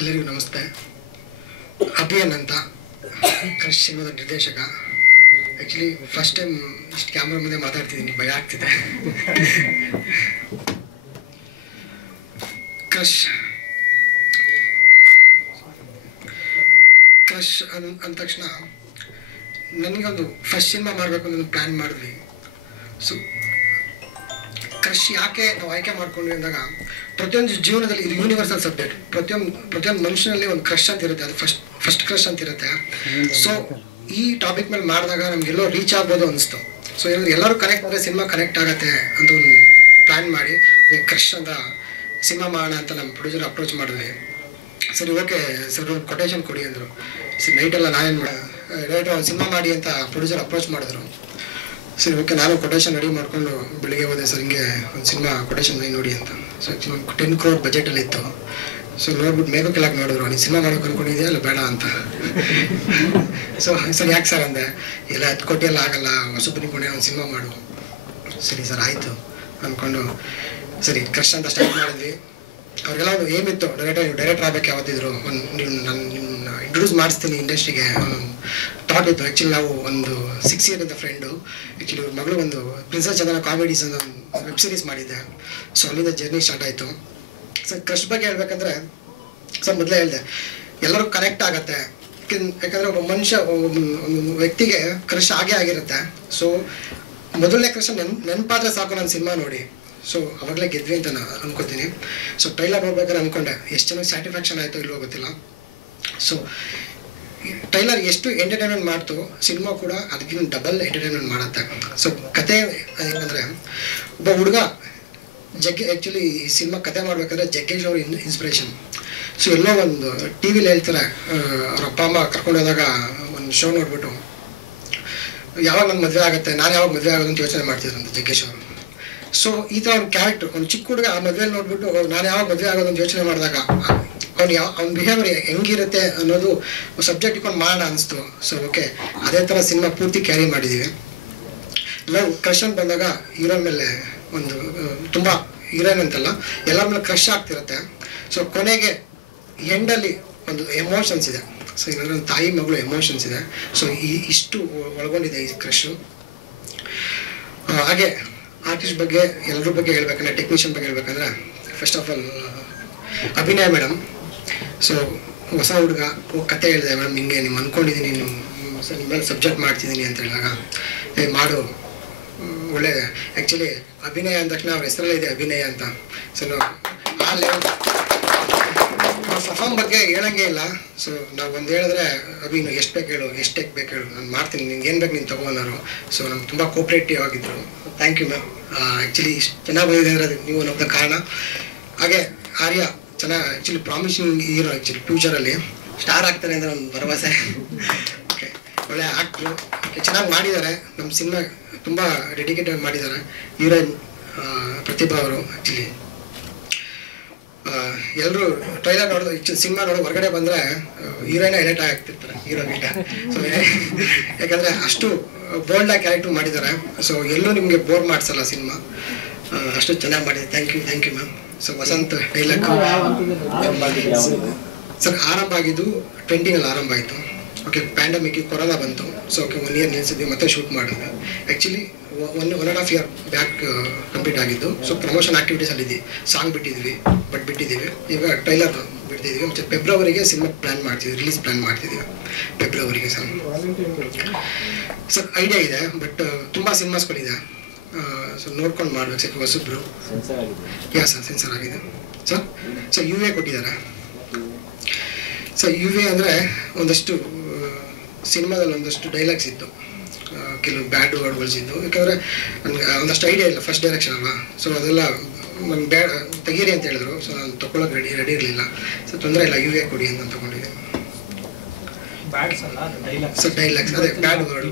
ಎಲ್ಲರಿಗೂ ನಮಸ್ತೆ. ಅಭಿಯನ್ ಅಂತ ಕ್ರಶ್ ಸಿನಿಮಾದ ನಿರ್ದೇಶಕ. ಆ್ಯಕ್ಚುಲಿ ಫಸ್ಟ್ ಟೈಮ್ ಇಷ್ಟು ಕ್ಯಾಮ್ರಾ ಮುಂದೆ ಮಾತಾಡ್ತಿದ್ದೀನಿ, ಭಯ ಆಗ್ತಿದೆ. ಕ್ರಶ್ ಅಂದ ತಕ್ಷಣ ನನಗೊಂದು ಫಸ್ಟ್ ಸಿನಿಮಾ ಮಾಡಬೇಕು ಅಂತ ಪ್ಲ್ಯಾನ್ ಮಾಡಿದ್ವಿ. ಸೊ ಕ್ರಶ್ ಯಾಕೆ ನಾವು ಆಯ್ಕೆ ಮಾಡ್ಕೊಂಡ್ವಿ ಅಂದಾಗ, ಪ್ರತಿಯೊಂದು ಜೀವನದಲ್ಲಿ ಇದು ಯೂನಿವರ್ಸಲ್ ಸಬ್ಜೆಕ್ಟ್. ಪ್ರತಿಯೊಂದು ಮನುಷ್ಯನಲ್ಲಿ ಒಂದು ಕ್ರಶ್ ಅಂತ ಇರುತ್ತೆ, ಅದು ಫಸ್ಟ್ ಕ್ರಶ್ ಅಂತ ಇರುತ್ತೆ. ಸೊ ಈ ಟಾಪಿಕ್ ಮೇಲೆ ಮಾಡಿದಾಗ ನಮಗೆಲ್ಲೋ ರೀಚ್ ಆಗ್ಬೋದು ಅನಿಸ್ತು. ಸೊ ಎಲ್ಲರೂ ಕನೆಕ್ಟ್ ಆದರೆ ಸಿನಿಮಾ ಕನೆಕ್ಟ್ ಆಗುತ್ತೆ ಅಂತ ಒಂದು ಪ್ಲ್ಯಾನ್ ಮಾಡಿ ಕ್ರಶ್ ಅಂತ ಸಿನಿಮಾ ಮಾಡೋಣ ಅಂತ ನಮ್ಮ ಪ್ರೊಡ್ಯೂಸರ್ ಅಪ್ರೋಚ್ ಮಾಡಿದ್ವಿ. ಸರಿ ಓಕೆ ಸರ್, ಒಂದು ಕೊಟೇಶನ್ ಕೊಡಿ ಅಂದರು. ಸರಿ ನೈಟೆಲ್ಲ ನಾನೇನು ಡೈರೆಕ್ಟರ್ ಒಂದು ಸಿನಿಮಾ ಮಾಡಿ ಅಂತ ಪ್ರೊಡ್ಯೂಸರ್ ಅಪ್ರೋಚ್ ಮಾಡಿದ್ರು. ಸರಿ ಓಕೆ, ನಾನು ಕೊಟೇಶನ್ ರೆಡಿ ಮಾಡಿಕೊಂಡು ಬೆಳಿಗ್ಗೆ ಹೋದೆ. ಸರ್ ಹಿಂಗೆ ಒಂದು ಸಿನಿಮಾ ಕೊಟೇಶನ್ ನೋಡಿ ಅಂತ. ಸೊ ಆ್ಯಕ್ಚುಲಿ ಒಂದು 10 crore ಬಜೆಟಲ್ಲಿ ಇತ್ತು. ಸೊ ನೋಡ್ಬಿಟ್ಟು ಮೇಕಪ್ ಕೆಳಗೆ ನೋಡಿದ್ರು, ನೀನು ಸಿನಿಮಾ ಮಾಡೋಕೆ ಅಂದ್ಕೊಂಡಿದ್ಯಾ ಇಲ್ಲ ಬೇಡ ಅಂತ. ಸೊ ಸರ್ ಯಾಕೆ ಸರ್ ಅಂದೆ. ಇಲ್ಲ ಅದು ಕೊಟ್ಟಿಯೆಲ್ಲ ಆಗಲ್ಲ, ಹೊಸಬ್ರಿಗೆ ಕೊನೆ ಒಂದು ಸಿನಿಮಾ ಮಾಡು. ಸರಿ ಸರ್ ಆಯಿತು ಅಂದ್ಕೊಂಡು ಸರಿ ಕ್ರಶ್ ಅಂತ ಸ್ಟಾರ್ಟ್ ಮಾಡಿದ್ವಿ. ಅವ್ರಿಗೆಲ್ಲ ಒಂದು ಏಮ್ ಇತ್ತು, ಡೈರೆಕ್ಟರ್ ಆಗಬೇಕು ಯಾವತ್ತಿದ್ರು, ನಿಮ್ಮನ್ನ ಇಂಟ್ರೊಡ್ಯೂಸ್ ಮಾಡಿಸ್ತೀನಿ ಇಂಡಸ್ಟ್ರಿಗೆ ಥಾಟ್ ಇತ್ತು. ಆ್ಯಕ್ಚುಲಿ ನಾವು ಒಂದು 6 year ಇಂದ ಫ್ರೆಂಡು. ಆ್ಯಕ್ಚುಲಿ ಅವ್ರ ಮಗಳು ಒಂದು ಪ್ರಿನ್ಸಸ್ ಚಂದನ ಕಾಮಿಡೀಸ್ ಅನ್ನೋ ಒಂದು ವೆಬ್ ಸೀರೀಸ್ ಮಾಡಿದ್ದೆ. ಸೊ ಅಲ್ಲಿಂದ ಜರ್ನಿ ಸ್ಟಾರ್ಟ್ ಆಯಿತು. ಸೊ ಕ್ರಶ್ ಬಗ್ಗೆ ಹೇಳ್ಬೇಕಂದ್ರೆ ಸರ್ ಮೊದಲೇ ಹೇಳಿದೆ, ಎಲ್ಲರೂ ಕನೆಕ್ಟ್ ಆಗುತ್ತೆ. ಯಾಕಂದರೆ ಒಬ್ಬ ಮನುಷ್ಯ ಒಂದು ವ್ಯಕ್ತಿಗೆ ಕ್ರಶ್ ಆಗೇ ಆಗಿರುತ್ತೆ. ಸೊ ಮೊದಲನೇ ಕ್ರಶ್ ನೆನಪಾದರೆ ಸಾಕು ನನ್ನ ಸಿನಿಮಾ ನೋಡಿ. ಸೊ ಅವಾಗಲೇ ಗೆದ್ವಿ ಅಂತ ನಾನು ಅನ್ಕೋತೀನಿ. ಸೊ ಟ್ರೈಲರ್ ನೋಡ್ಬೇಕಾದ್ರೆ ಅಂದ್ಕೊಂಡೆ, ಎಷ್ಟು ಚೆನ್ನಾಗಿ ಸ್ಯಾಟಿಸ್ಫ್ಯಾಕ್ಷನ್ ಆಯಿತು ಇಲ್ಲೋ ಗೊತ್ತಿಲ್ಲ. ಸೊ ಟ್ರೈಲರ್ ಎಷ್ಟು ಎಂಟರ್ಟೈನ್ಮೆಂಟ್ ಮಾಡ್ತು, ಸಿನಿಮಾ ಕೂಡ ಅದಕ್ಕಿಂತ ಡಬಲ್ ಎಂಟರ್ಟೈನ್ಮೆಂಟ್ ಮಾಡುತ್ತೆ. ಸೊ ಕತೆ ಏನಂದರೆ, ಒಬ್ಬ ಹುಡುಗ ಆ್ಯಕ್ಚುಲಿ ಈ ಸಿನಿಮಾ ಕತೆ ಮಾಡ್ಬೇಕಾದ್ರೆ ಜಗ್ಗೇಶ್ ಅವ್ರ ಇನ್ಸ್ಪಿರೇಷನ್. ಸೊ ಎಲ್ಲೋ ಒಂದು ಟಿ ವಿಲಿ ಹೇಳ್ತಾರೆ, ಅವ್ರ ಅಪ್ಪ ಅಮ್ಮ ಕರ್ಕೊಂಡು ಹೋದಾಗ ಒಂದು ಶೋ ನೋಡ್ಬಿಟ್ಟು ಯಾವಾಗ ನನ್ನ ಮದುವೆ ಆಗುತ್ತೆ, ನಾನು ಯಾವಾಗ ಮದುವೆ ಆಗೋದು ಅಂತ ಯೋಚನೆ ಮಾಡ್ತಿದ್ರಂತೆ ಜಗ್ಗೇಶ್ ಅವರು. ಸೊ ಈ ಥರ ಒಂದು ಕ್ಯಾರೆಕ್ಟರ್, ಒಂದು ಚಿಕ್ಕ ಹುಡುಗ ಆ ಮದುವೆಯಲ್ಲಿ ನೋಡ್ಬಿಟ್ಟು ನಾನು ಯಾವಾಗ ಮದುವೆ ಆಗೋದು ಅಂತ ಯೋಚನೆ ಮಾಡಿದಾಗ ಅವ್ನ ಬಿಹೇವಿಯರ್ ಹೆಂಗಿರುತ್ತೆ ಅನ್ನೋದು ಸಬ್ಜೆಕ್ಟ್ ಇಟ್ಕೊಂಡು ಮಾಡೋಣ ಅನಿಸ್ತು. ಸೊ ಓಕೆ, ಅದೇ ಥರ ಸಿನಿಮಾ ಪೂರ್ತಿ ಕ್ಯಾರಿ ಮಾಡಿದ್ದೀವಿ. ನಾವು ಕ್ರಶ್ ಅಂತ ಬಂದಾಗ ಹೀರೋನ್ ಮೇಲೆ ಒಂದು ತುಂಬ ಹೀರೋಯಿನ್ ಅಂತಲ್ಲ, ಎಲ್ಲರ ಮೇಲೆ ಕ್ರಶ್ ಆಗ್ತಿರುತ್ತೆ. ಸೊ ಕೊನೆಗೆ ಎಂಡಲ್ಲಿ ಒಂದು ಎಮೋಷನ್ಸ್ ಇದೆ. ಸೊ ಏನಾದರೂ ಒಂದು ತಾಯಿ ಮಗಳು ಎಮೋಷನ್ಸ್ ಇದೆ. ಸೊ ಇಷ್ಟು ಒಳಗೊಂಡಿದೆ ಈ ಕ್ರಶು. ಹಾಗೆ ಆರ್ಟಿಸ್ಟ್ ಬಗ್ಗೆ ಎಲ್ಲರ ಬಗ್ಗೆ ಹೇಳ್ಬೇಕಂದ್ರೆ, ಟೆಕ್ನಿಷಿಯನ್ ಬಗ್ಗೆ ಹೇಳ್ಬೇಕಂದ್ರೆ, ಫಸ್ಟ್ ಆಫ್ ಆಲ್ ಅಭಿನಯ ಮೇಡಮ್. ಸೊ ಹೊಸ ಹುಡುಗ ಕತೆ ಹೇಳಿದೆ, ಮೇಡಮ್ ಹಿಂಗೆ ನಿಮ್ಮ ಅಂದ್ಕೊಂಡಿದ್ದೀನಿ, ನಿಮ್ಮ ಮೇಲೆ ಸಬ್ಜೆಕ್ಟ್ ಮಾಡ್ತಿದ್ದೀನಿ ಅಂತ ಹೇಳಿದಾಗ ಮಾಡು ಒಳ್ಳೆ. ಆ್ಯಕ್ಚುಲಿ ಅಭಿನಯ ಅಂದ ತಕ್ಷಣ ಅವ್ರ ಹೆಸರಲ್ಲೇ ಇದೆ ಅಭಿನಯ ಅಂತ. ಸೊ ಆ ಲೆವೆಲ್ ಪರ್ಫಾರ್ಮ್ ಬಗ್ಗೆ ಹೇಳಂಗೆ ಇಲ್ಲ. ಸೊ ನಾವು ಒಂದು ಹೇಳಿದ್ರೆ ಅಭಿನಯ ಎಷ್ಟು ಬೇಕು ಹೇಳು, ಎಷ್ಟು ಬೇಕು ಹೇಳು, ನಾನು ಮಾಡ್ತೀನಿ, ನಿನ್ಗೆ ಏನು ಬೇಕು ನೀನು ತಗೋ ಅನ್ನೋರು. ಸೊ ನಮ್ಗೆ ತುಂಬ ಕೋಪ್ರೇಟಿವ್ ಆಗಿದ್ದರು. Thank you ma'am. ಆ್ಯಕ್ಚುಲಿ ಇಷ್ಟು ಚೆನ್ನಾಗಿ ಬಂದಿದೆ ಅಂದರೆ ಅದು ನೀವು ಅನ್ನೋದ ಕಾರಣ. ಹಾಗೆ ಆರ್ಯ ಚೆನ್ನಾಗಿ ಆ್ಯಕ್ಚುಲಿ ಪ್ರಾಮಿಸಿಂಗ್ ಹೀರೋ. ಆ್ಯಕ್ಚುಲಿ ಫ್ಯೂಚರಲ್ಲಿ ಸ್ಟಾರ್ ಆಗ್ತಾರೆ ಅಂದರೆ ಒಂದು ಭರವಸೆ. ಓಕೆ, ಒಳ್ಳೆ ಆ್ಯಕ್ಟ್ರು, ಚೆನ್ನಾಗಿ ಮಾಡಿದ್ದಾರೆ. ನಮ್ಮ ಸಿನಿಮಾ ತುಂಬ ಡೆಡಿಕೇಟೆಡ್ ಮಾಡಿದ್ದಾರೆ. ಹೀರೋಯಿನ್ ಪ್ರತಿಭಾ ಅವರು. ಆ್ಯಕ್ಚುಲಿ ಎಲ್ಲರೂ ಟ್ರೈಲರ್ ನೋಡೋದು, ಸಿನಿಮಾ ನೋಡೋ ಹೊರಗಡೆ ಬಂದರೆ ಹೀರೋಯಿನ್ ಹೈಲೈಟ್ ಆಗ್ತಿರ್ತಾರೆ, ಹೀರೋಗಿಂತ. ಸೊ ಯಾಕಂದರೆ ಅಷ್ಟು ಬೋಲ್ಡಾಗಿ ಕ್ಯಾರೆಕ್ಟರ್ ಮಾಡಿದ್ದಾರೆ. ಸೊ ಎಲ್ಲೂ ನಿಮಗೆ ಬೋರ್ ಮಾಡಿಸಲ್ಲ ಸಿನಿಮಾ, ಅಷ್ಟು ಚೆನ್ನಾಗಿ ಮಾಡಿದೆ. Thank you ma'am. So Vasanth dialogue sir ಆರಂಭ ಆಗಿದ್ದು 2020 ಆರಂಭ ಆಯಿತು. ಓಕೆ, ಪ್ಯಾಂಡಮಿಕ್ ಕೊರೋನಾ ಬಂತು. ಸೊ ಓಕೆ, 1 year ನಿಲ್ಲಿಸಿದ್ವಿ, ಮತ್ತೆ ಶೂಟ್ ಮಾಡಿದ್ವಿ. ಆ್ಯಕ್ಚುಲಿ 1.5 year ಬ್ಯಾಕ್ ಕಂಪ್ಲೀಟ್ ಆಗಿದ್ದು. ಸೊ ಪ್ರಮೋಷನ್ ಆ್ಯಕ್ಟಿವಿಟೀಸಲ್ಲಿ ಸಾಂಗ್ ಬಿಟ್ಟಿದ್ವಿ. ಈಗ ಟ್ರೈಲರ್ ಬಿಡ್ತಿದ್ವಿ. ಮತ್ತು ಫೆಬ್ರವರಿಗೆ ಸಿನಿಮಾ ಪ್ಲ್ಯಾನ್ ಮಾಡ್ತಿದ್ವಿ, ರಿಲೀಸ್ ಪ್ಲ್ಯಾನ್ ಮಾಡ್ತಿದ್ದೀವಿ ಫೆಬ್ರವರಿಗೆ. ಸರ್ ಐಡಿಯಾ ಇದೆ, ಬಟ್ ತುಂಬ ಸಿನಿಮಾಸ್ಗಳಿದೆ. ಸೊ ನೋಡ್ಕೊಂಡು ಮಾಡ್ಬೇಕು ಸರ್. ಹೊಸಬ್ರು ಯಾ ಸರ್ ಸೆನ್ಸರ್ ಆಗಿದೆ ಸರ್. ಯು ಎ ಕೊಟ್ಟಿದ್ದಾರೆ ಸರ್. ಯು ಎ ಅಂದರೆ ಒಂದಷ್ಟು ಸಿನಿಮಾದಲ್ಲಿ ಒಂದಷ್ಟು ಡೈಲಾಗ್ಸ್ ಇತ್ತು, ಕೆಲವು ಬ್ಯಾಡ್ ವರ್ಡ್ಗಳ್ಸ್ ಇದ್ದು. ಯಾಕಂದರೆ ನನಗೆ ಒಂದಷ್ಟು ಐಡಿಯಾ ಇಲ್ಲ, ಫಸ್ಟ್ ಡೈರೆಕ್ಷನ್ ಅಲ್ವಾ. ಸೊ ಅದೆಲ್ಲ ನನಗೆ ತೆಗೀರಿ ಅಂತ ಹೇಳಿದ್ರು. ಸೊ ನಾನು ತೊಗೊಳಕ್ಕೆ ರೆಡಿ ಇರಲಿಲ್ಲ. ಸೊ ತೊಂದರೆ ಇಲ್ಲ, ಯು ಎ ಕೊಡಿ ಅಂತ ತೊಗೊಂಡಿದ್ದೆ ಸರ್. ಡೈಲಾಗ್ಸ್ ಅದೇ bad word.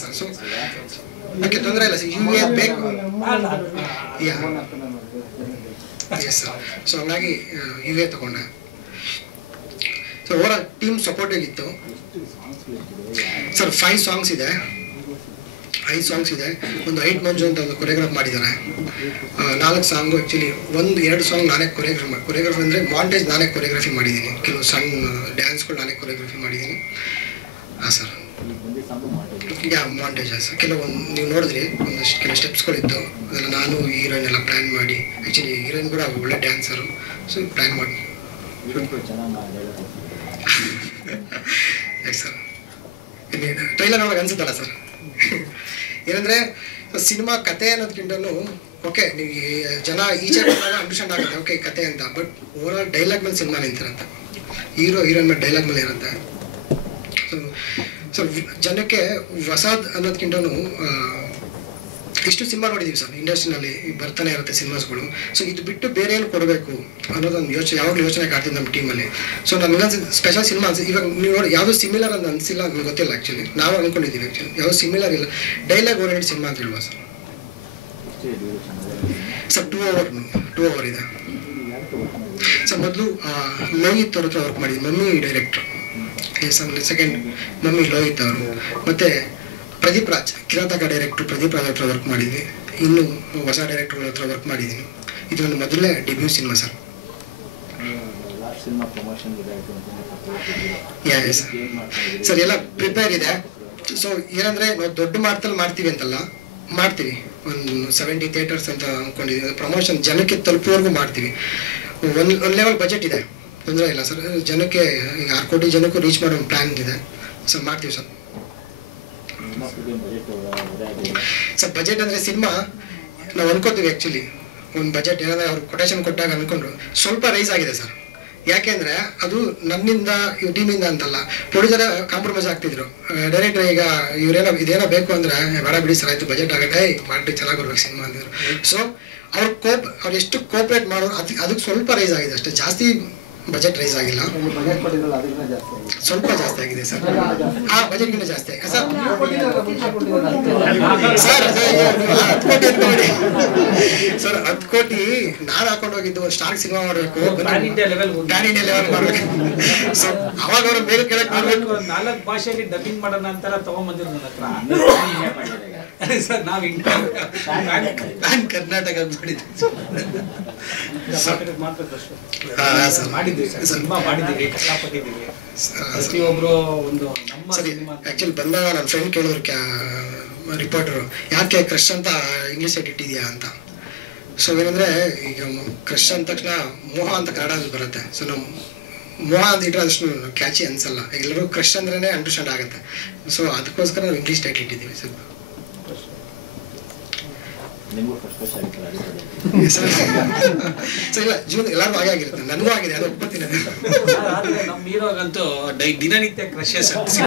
Sir so okay, ತೊಂದರೆ ಇಲ್ಲ ಸರ್. ಯು ಎ ಬೇಕು. Yes sir. ಸೊ ಹಂಗಾಗಿ ಯು ಎ ತೊಗೊಂಡೆ. ಸೊ ಓವರಾಲ್ ಟೀಮ್ ಸಪೋರ್ಟಿವ್ ಇತ್ತು ಸರ್. 5 ಸಾಂಗ್ಸ್ ಇದೆ. 5 ಸಾಂಗ್ಸ್ ಇದೆ. ಒಂದು 8 ಮಂಜು ಅಂತ ಒಂದು ಕೊರಿಯೋಗ್ರಾಫ್ ಮಾಡಿದ್ದಾರೆ. 4 ಸಾಂಗು ಆ್ಯಕ್ಚುಲಿ 1-2 ಸಾಂಗ್ ನಾನೇ ಕೊರಿಯೋಗ್ರಾಫಿ ಅಂದರೆ ಮಾಂಟೇಜ್ ನಾನೇ ಕೊರಿಯೋಗ್ರಫಿ ಮಾಡಿದ್ದೀನಿ. ಕೆಲವು ಸಣ್ಣ ಡ್ಯಾನ್ಸ್ಗಳು ನಾನೇ ಕೊರಿಯೋಗ್ರಫಿ ಮಾಡಿದ್ದೀನಿ. ಹಾಂ ಸರ್, ಮಾಂಟೇಜ್ ಸರ್. ಕೆಲವೊಂದು ನೀವು ನೋಡಿದ್ರಿ ಒಂದಷ್ಟು ಕೆಲವು ಸ್ಟೆಪ್ಸ್ಗಳಿತ್ತು, ಅದೆಲ್ಲ ನಾನು ಹೀರೋಯಿನ್ ಎಲ್ಲ ಪ್ಲ್ಯಾನ್ ಮಾಡಿ. ಆ್ಯಕ್ಚುಲಿ ಹೀರೋಯಿನ್ ಕೂಡ ಒಳ್ಳೆ ಡ್ಯಾನ್ಸರು, ಸೊ ಪ್ಲ್ಯಾನ್ ಮಾಡಿ ಯಾಕೆ ಸರ್ ಟ್ರೈಲರ್ ನೋಡೋಕೆ ಅನ್ಸುತ್ತಲ್ಲ ಸರ್. ಏನಂದರೆ ಸಿನಿಮಾ ಕತೆ ಅನ್ನೋದಕ್ಕಿಂತಲೂ ಓಕೆ ನೀವು ಜನ ಈಚೆ ಬಂದಾಗ ಅಂಡರ್ಸ್ಟ್ಯಾಂಡ್ ಆಗುತ್ತೆ ಓಕೆ ಕತೆ ಅಂತ, ಬಟ್ ಓವರಾಲ್ ಡೈಲಾಗ್ ಮೇಲೆ ಸಿನಿಮಾ ನಿಂತಿರುತ್ತೆ, ಹೀರೋಯಿನ್ ಮೇಲೆ ಡೈಲಾಗ್ ಮೇಲೆ ಇರುತ್ತೆ. ಸೊ ಜನಕ್ಕೆ ಹೊಸದು ಅನ್ನೋದಕ್ಕಿಂತಲೂ ಇಷ್ಟು ಸಿನಿಮಾ ನೋಡಿದ್ದೀವಿ ಸರ್ ಇಂಡಸ್ಟ್ರಿನಲ್ಲಿ, ಬರ್ತಾನೆ ಇರುತ್ತೆ ಸಿನಿಮಾಸ್ಗಳು. ಸೊ ಇದು ಬಿಟ್ಟು ಬೇರೆ ಏನು ಕೊಡಬೇಕು ಅನ್ನೋದೊಂದು ಯಾವಾಗಲೂ ಯೋಚನೆ ಕಾಡ್ತಿದ್ದು ನಮ್ಮ ಟೀಮಲ್ಲಿ. ಸೊ ನಮ್ಗೆ ಸ್ಪೆಷಲ್ ಸಿನಿಮಾ ಇವಾಗ ನೀವು ನೋಡಿ ಯಾವುದೂ ಸಿಮಿಲರ್ ಅಂತ ಅನಿಸಿಲ್ಲ, ನಮ್ಗೆ ಗೊತ್ತಿಲ್ಲ ಆ್ಯಕ್ಚುಲಿ. ನಾವು ಅಂದ್ಕೊಂಡಿದ್ದೀವಿ ಆ್ಯಕ್ಚುಲಿ ಯಾವುದೂ ಸಿಮಿಲರ್ ಇಲ್ಲ, ಡೈಲಾಗ್ ಓರಿಯೆಂಟೆಡ್ ಸಿನಿಮಾ ಅಂತ ಹೇಳ್ಬೋದು ಸರ್. ಸರ್ 2 ಅವರ್ ಇದೆ ಸರ್. ಮೊದಲು ಲೋಹಿತ್ ಅವ್ರ ಹತ್ರ ವರ್ಕ್ ಮಾಡಿದ್ವಿ, ಮಮ್ಮಿ ಡೈರೆಕ್ಟ್ರು. ಸೆಕೆಂಡ್ ಮಮ್ಮಿ ಲೋಹಿತ್ ಅವರು, ಮತ್ತು ಪ್ರದೀಪ್ ರಾಜ್ ಕಿರಾತಕ ಡೈರೆಕ್ಟ್ರು ಪ್ರದೀಪ್ ರಾಜ್ ಹತ್ರ ವರ್ಕ್ ಮಾಡಿದ್ವಿ. ಇನ್ನು ಹೊಸ ಡೈರೆಕ್ಟರ್ಗಳ ಹತ್ರ ವರ್ಕ್ ಮಾಡಿದ್ದೀನಿ. ಇದು ಒಂದು ಮೊದಲೇ ಡೆಬ್ಯೂ ಸಿನಿಮಾ ಸರ್. ಸರ್ ಎಲ್ಲ ಪ್ರಿಪೇರ್ ಇದೆ. ಸೊ ಏನಂದರೆ ನಾವು ದೊಡ್ಡ ಮಾರ್ತಲ್ಲಿ ಮಾಡ್ತೀವಿ ಅಂತಲ್ಲ, ಮಾಡ್ತೀವಿ ಒಂದು 70 ಥಿಯೇಟರ್ಸ್ ಅಂತ ಅಂದ್ಕೊಂಡಿದ್ದೀವಿ. ಪ್ರಮೋಷನ್ ಜನಕ್ಕೆ ತಲುಪುವವರೆಗೂ ಮಾಡ್ತೀವಿ. ಒಂದು ಲೆವೆಲ್ ಬಜೆಟ್ ಇದೆ, ತೊಂದರೆ ಇಲ್ಲ ಸರ್. ಜನಕ್ಕೆ 6 ಕೋಟಿ ಜನಕ್ಕೂ ರೀಚ್ ಮಾಡೋ ಪ್ಲ್ಯಾನ್ ಇದೆ. ಸೊ ಮಾಡ್ತೀವಿ ಸರ್. ಸರ್ ಬಜೆಟ್ ಅಂದರೆ ಸಿನಿಮಾ ನಾವು ಅನ್ಕೋತೀವಿ ಆ್ಯಕ್ಚುಲಿ ಒಂದು ಬಜೆಟ್ ಏನಂದರೆ ಅವ್ರು ಕೊಟೇಶನ್ ಕೊಟ್ಟಾಗ ಅಂದ್ಕೊಂಡು ಸ್ವಲ್ಪ ರೈಸ್ ಆಗಿದೆ ಸರ್. ಯಾಕೆಂದರೆ ಅದು ನನ್ನಿಂದ ಟೀಮಿಂದ ಅಂತಲ್ಲ, ಪ್ರೊಡ್ಯೂಸರ್ ಕಾಂಪ್ರಮೈಸ್ ಆಗ್ತಿದ್ರು. ಡೈರೆಕ್ಟರ್ ಈಗ ಇದೇನೋ ಬೇಕು ಅಂದರೆ ಬೇಡ ಬಿಡಿ ಸರ್ ಆಯಿತು ಬಜೆಟ್ ಆಗುತ್ತೆ ಮಾಡಿ ಚೆನ್ನಾಗಿ ಬರ್ಬೇಕು ಸಿನಿಮಾ ಅಂದಿದ್ರು. ಸೊ ಅವ್ರು ಎಷ್ಟು ಕೋಪ್ರೇಟ್ ಮಾಡೋರು ಅದಕ್ಕೆ ಸ್ವಲ್ಪ ರೈಸ್ ಆಗಿದೆ ಅಷ್ಟೇ, ಜಾಸ್ತಿ ಬಜೆಟ್ ರೈಸ್ ಆಗಿಲ್ಲ. ಸ್ವಲ್ಪ ಜಾಸ್ತಿ ಆಗಿದೆ ಸರ್. ಬಜೆಟ್ಗಿಂತ ಜಾಸ್ತಿ ಸರ್. ಸರ್ 10 ಕೋಟಿ ನೋಡಿ ಸರ್, 10 ಕೋಟಿ ನಾನು ಹಾಕೊಂಡು ಹೋಗಿದ್ದು ಒಂದು ಸ್ಟಾರ್ ಸಿನಿಮಾ ಮಾಡಬೇಕು, ಪ್ಯಾನ್ ಇಂಡಿಯಾ ಲೆವೆಲ್ ಮಾಡಬೇಕು. ಸೊ ಅವಾಗ ಅವ್ರು ಬೇರೆ ಕೇಳಕ್ ಮಾಡಬೇಕು. 4 ಭಾಷೆಯಲ್ಲಿ ಡಬ್ಬಿಂಗ್ ಮಾಡೋಣ ಅಂತಾರ ತಗೊಂಡ್ಬಂದಿದ್ರು ನನ್ನ ಹತ್ರ ಸರ್. ನಾವು ಪ್ಯಾನ್ ಕರ್ನಾಟಕ ಮಾಡಿದ್ವಿ ಸರ್, ಸಿನಿಮಾ ಮಾಡಿದ್ದೀವಿ, ಕಷ್ಟಪಟ್ಟಿದ್ದೀವಿ ಪ್ರತಿಯೊಬ್ಬರು. ಒಂದು ನಮ್ಮ ಆ್ಯಕ್ಚುಲಿ ಬಂದಾಗ ನನ್ನ ಫ್ರೆಂಡ್ ಕೇಳಿದ್ರು ರಿಪೋರ್ಟರು, ಯಾಕೆ ಕ್ರಶ್ ಅಂತ ಇಂಗ್ಲೀಷ್ ಇಟ್ಟಿದ್ಯಾ ಅಂತ. ಸೊ ಏನಂದರೆ ಈಗ ಕ್ರಶ್ ಅಂದ ತಕ್ಷಣ ಮೋಹ ಅಂತ ಕನ್ನಡದಲ್ಲಿ ಬರುತ್ತೆ. ಸೊ ನಾವು ಮೋಹ ಅಂತ ಇಟ್ಟರೆ ಅದಷ್ಟು ಕ್ಯಾಚಿ ಅನ್ಸಲ್ಲ, ಎಲ್ಲರೂ ಕ್ರಶ್ ಅಂದ್ರೇ ಅಂಡರ್ಸ್ಟ್ಯಾಂಡ್ ಆಗುತ್ತೆ. ಸೊ ಅದಕ್ಕೋಸ್ಕರ ನಾವು ಇಂಗ್ಲೀಷ್ ಟೈಟ್ಲ್ ಇಟ್ಟಿದ್ದೀವಿ ಸರ್. ಸೊ ಇಲ್ಲ ಜೀವನ ಎಲ್ಲರಿಗೂ ಹಾಗೆ ಆಗಿರುತ್ತೆ, ನನಗೂ ಆಗಿದೆ, ಅದು ಒಪ್ಕೋತೀನಿ. ನಮ್ಮ ಹೀರೋಗಂತೂ ದಿನನಿತ್ಯ ಕ್ರಶಸ್